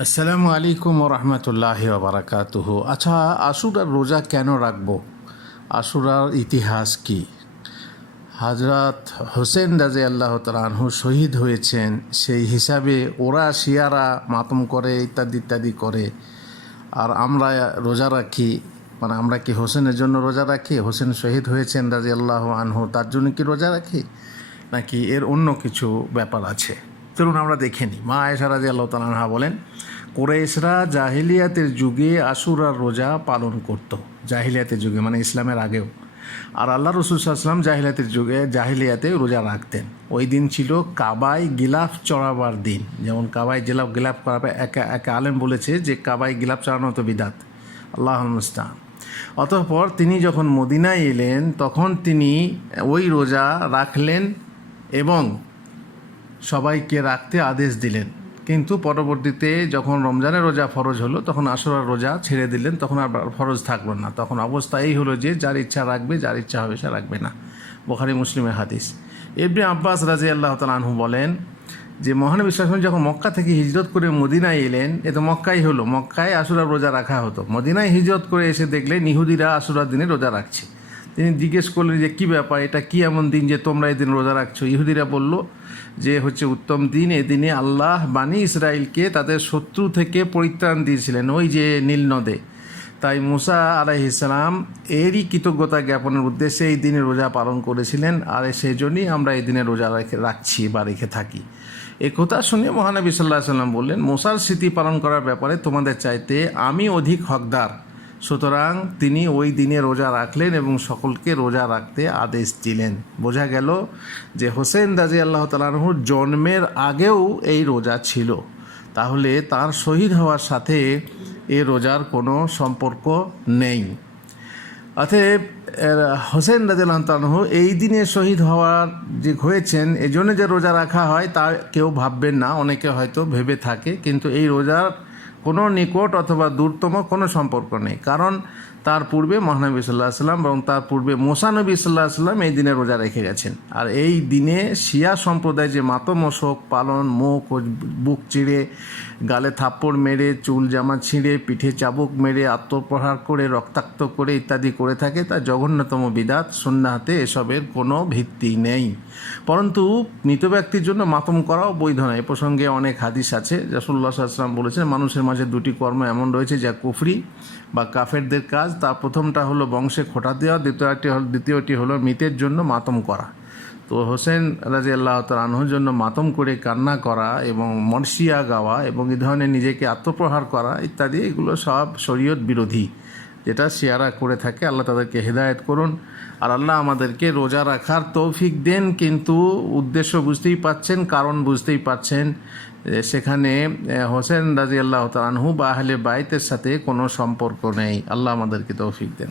আসসালামু আলাইকুম রহমতুল্লাহি বারাকাতুহু। আচ্ছা, আশুরার রোজা কেন রাখবো? আশুরার ইতিহাস কি? হজরত হোসেন রাজি আল্লাহ তাআলা শহীদ হয়েছেন, সেই হিসাবে ওরা শিয়ারা মাতম করে ইত্যাদি ইত্যাদি করে, আর আমরা রোজা রাখি। মানে আমরা কি হোসেনের জন্য রোজা রাখি? হোসেন শহীদ হয়েছেন রাজি আল্লাহ আনহু, তার জন্য কি রোজা রাখি, নাকি এর অন্য কিছু ব্যাপার আছে? চলুন আমরা দেখে নিই। মা আয়েশা রাদিয়াল্লাহু তাআলা আনহা বলেন, কুরাইশরা জাহিলিয়াতের যুগে আশুরার রোজা পালন করত। জাহিলিয়াতের যুগে মানে ইসলামের আগেও। আর আল্লাহ রসুল সাল্লাল্লাহু আলাইহি ওয়াসাল্লাম জাহিলিয়াতে রোজা রাখতেন। ওই দিন ছিল কাবায় গিলাফ চড়াবার দিন। যেমন কাবায় গিলাফ করাবে, একা আলেম বলেছে যে কাবায় গিলাফ চড়ানো তো বিদাত, আল্লাহুল মুস্তাআন। অতঃপর তিনি যখন মদিনায় এলেন তখন তিনি ওই রোজা রাখলেন এবং সবাইকে রাখতে আদেশ দিলেন। কিন্তু পরবর্তীতে যখন রমজানের রোজা ফরজ হলো তখন আশুরার রোজা ছেড়ে দিলেন, তখন আর ফরজ থাকলো না। তখন অবস্থা এই হলো যে যার ইচ্ছা রাখবে, যার ইচ্ছা হবে সে রাখবে না। বুখারী মুসলিমের হাদিস। ইবনে আব্বাস রাদিয়াল্লাহু তাআলা আনহু বলেন যে মহানবী সাল্লাল্লাহু আলাইহি ওয়াসাল্লাম যখন মক্কা থেকে হিজরত করে মদিনায় এলেন, এ তো মক্কাই হলো, মক্কায় আশুরার রোজা রাখা হতো। মদিনায় হিজরত করে এসে দেখলেন ইহুদিরা আশুরার দিনে রোজা রাখছে। তিনি জিজ্ঞেস করলেন যে কী ব্যাপার, এটা কি এমন দিন যে তোমরা এই দিন রোজা রাখছো? ইহুদিরা বলল যে হচ্ছে উত্তম দিন, এদিনে আল্লাহ বানি ইসরাইলকে তাদের শত্রু থেকে পরিত্রাণ দিয়েছিলেন, ওই যে নীল নদে। তাই মুসা আলাইহিস সালাম এরই কৃতজ্ঞতা জ্ঞাপনের উদ্দেশ্যে এই দিনে রোজা পালন করেছিলেন, আর সেই জন্যই আমরা এই দিনে রোজা রাখছি বা রেখে থাকি। এ কথা শুনে মহানবী সাল্লাল্লাহু আলাইহি ওয়াসাল্লাম বললেন, মুসার স্মৃতি পালন করার ব্যাপারে তোমাদের চাইতে আমি অধিক হকদার। সুতরাং তিনি ওই দিনে রোজা রাখলেন এবং সকলকে রোজা রাখতে আদেশ দিলেন। বোঝা গেল যে হোসেন রাদিয়াল্লাহু তাআলা আনহুর জন্মের আগেও এই রোজা ছিল। তাহলে তার শহীদ হওয়ার সাথে এ রোজার কোনো সম্পর্ক নেই। অতএব হোসেন রাদিয়াল্লাহু তাআলা আনহু এই দিনে শহীদ হওয়ার যে হয়েছেন, এজন্য যে রোজা রাখা হয় তা কেউ ভাববেন না। অনেকে হয়তো ভেবে থাকে, কিন্তু এই রোজার কোনো নিকট অথবা দূরতম কোনো সম্পর্ক নেই। কারণ তার পূর্বে মহানবী সাল্লাল্লাহু আলাইহি ওয়াসাল্লাম এবং তার পূর্বে মুসা নবী সাল্লাল্লাহু আলাইহি ওয়াসাল্লাম এই দিনে রোজা রেখে গেছেন। আর এই দিনে শিয়া সম্প্রদায় যে মাতম ও শোক পালন, মুখ ও বুক চিড়ে, গালে থাপ্পড় মেরে, চুল জামা ছিঁড়ে, পিঠে চাবুক মেরে, আত্মপ্রহার করে, রক্তাক্ত করে ইত্যাদি করে থাকে, তা জঘন্যতম বিদাত। সুন্নাতে এসবের কোনো ভিত্তি নেই। পরন্তু মৃত ব্যক্তির জন্য মাতম করাও বৈধ নয়। এ প্রসঙ্গে অনেক হাদিস আছে। রাসূলুল্লাহ সাল্লাল্লাহু আলাইহি ওয়াসাল্লাম বলেছেন, মানুষের মাঝে দুটি কর্ম এমন রয়েছে যা কুফরি বা কাফেরদের কাজ। তা প্রথমটা হলো বংশে খোঁটা দেওয়া, দ্বিতীয়টি হলো মৃতের জন্য মাতম করা। তো হোসেন রাদিয়াল্লাহু তাআলা আনহুর জন্য মাতম করে কান্না করা এবং মরসিয়া গাওয়া এবং এই ধরনের নিজেকে আত্মপ্রহার করা ইত্যাদি, এগুলো সব শরীয়ত বিরোধী, যেটা শিয়ারা করে থাকে। আল্লাহ তাদেরকে হেদায়েত করুন, আর আল্লাহ আমাদেরকে রোজা রাখার তৌফিক দেন। কিন্তু উদ্দেশ্য বুঝতেই পাচ্ছেন, কারণ বুঝতেই পাচ্ছেন, সেখানে হোসেন রাদিয়াল্লাহু তাআলা আনহু বা আহলে বাইতের সাথে কোনো সম্পর্ক নেই। আল্লাহ আমাদেরকে তৌফিক দেন।